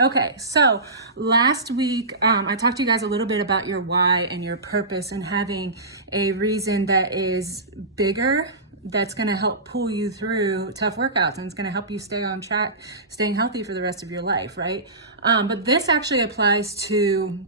Okay, so last week I talked to you guys a little bit about your why and your purpose and having a reason that is bigger, that's going to help pull you through tough workouts and it's going to help you stay on track, staying healthy for the rest of your life, right? But this actually applies to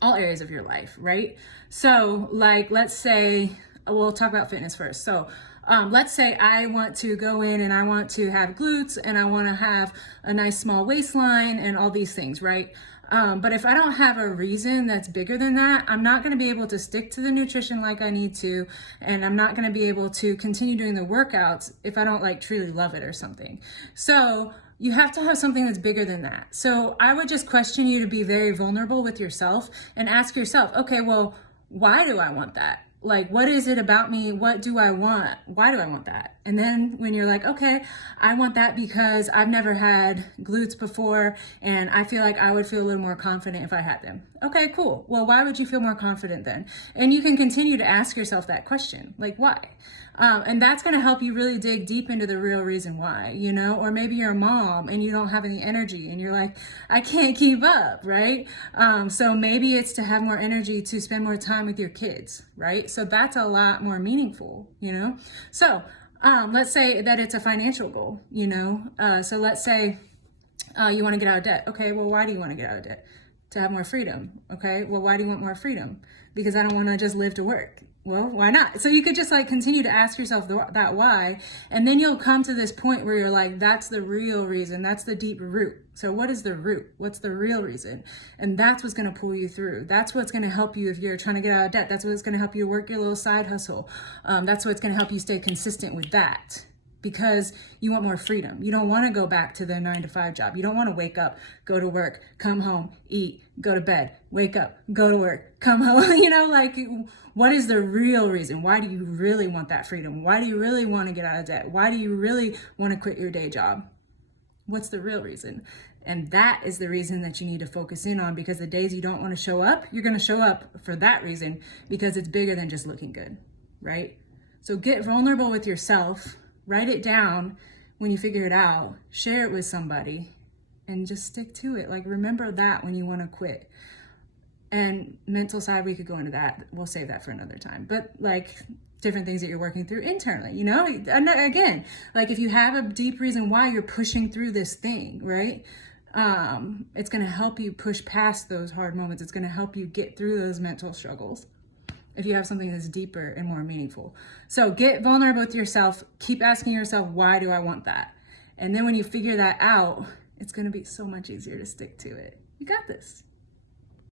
all areas of your life, right? So, like, let's say, we'll talk about fitness first. So, let's say I want to go in and I want to have glutes and I want to have a nice small waistline and all these things, right? But if I don't have a reason that's bigger than that, I'm not going to be able to stick to the nutrition like I need to, and I'm not going to be able to continue doing the workouts if I don't like truly love it or something. So you have to have something that's bigger than that. So I would just question you to be very vulnerable with yourself and ask yourself, okay, well, why do I want that? Like, what is it about me? What do I want? Why do I want that? And then when you're like, okay, I want that because I've never had glutes before and I feel like I would feel a little more confident if I had them. Okay, cool. Well, why would you feel more confident then? And you can continue to ask yourself that question, like, why? And that's going to help you really dig deep into the real reason why, you know, or maybe you're a mom and you don't have any energy and you're like, I can't keep up, right? So maybe it's to have more energy to spend more time with your kids, right? So that's a lot more meaningful, you know? So let's say that it's a financial goal, you know? So let's say you want to get out of debt. Okay, well, why do you want to get out of debt? To have more freedom. Okay, well, why do you want more freedom? Because I don't want to just live to work. Well, why not? So you could just like continue to ask yourself that why, and then you'll come to this point where you're like, that's the real reason. That's the deep root. So what is the root? What's the real reason? And that's what's going to pull you through. That's what's going to help you if you're trying to get out of debt. That's what's going to help you work your little side hustle. That's what's going to help you stay consistent with that, because you want more freedom. You don't want to go back to the 9 to 5 job. You don't want to wake up, go to work, come home, eat, go to bed, wake up, go to work, come home. You know, like, what is the real reason? Why do you really want that freedom? Why do you really want to get out of debt? Why do you really want to quit your day job? What's the real reason? And that is the reason that you need to focus in on, because the days you don't want to show up, you're going to show up for that reason, because it's bigger than just looking good, right? So get vulnerable with yourself. Write it down when you figure it out, share it with somebody, and just stick to it. Like, remember that when you want to quit. And mental side, we could go into that. We'll save that for another time. But like, different things that you're working through internally, you know? And again, like, if you have a deep reason why you're pushing through this thing, right? It's going to help you push past those hard moments. It's going to help you get through those mental struggles if you have something that's deeper and more meaningful. So get vulnerable with yourself. Keep asking yourself, why do I want that? And then when you figure that out, it's going to be so much easier to stick to it. You got this.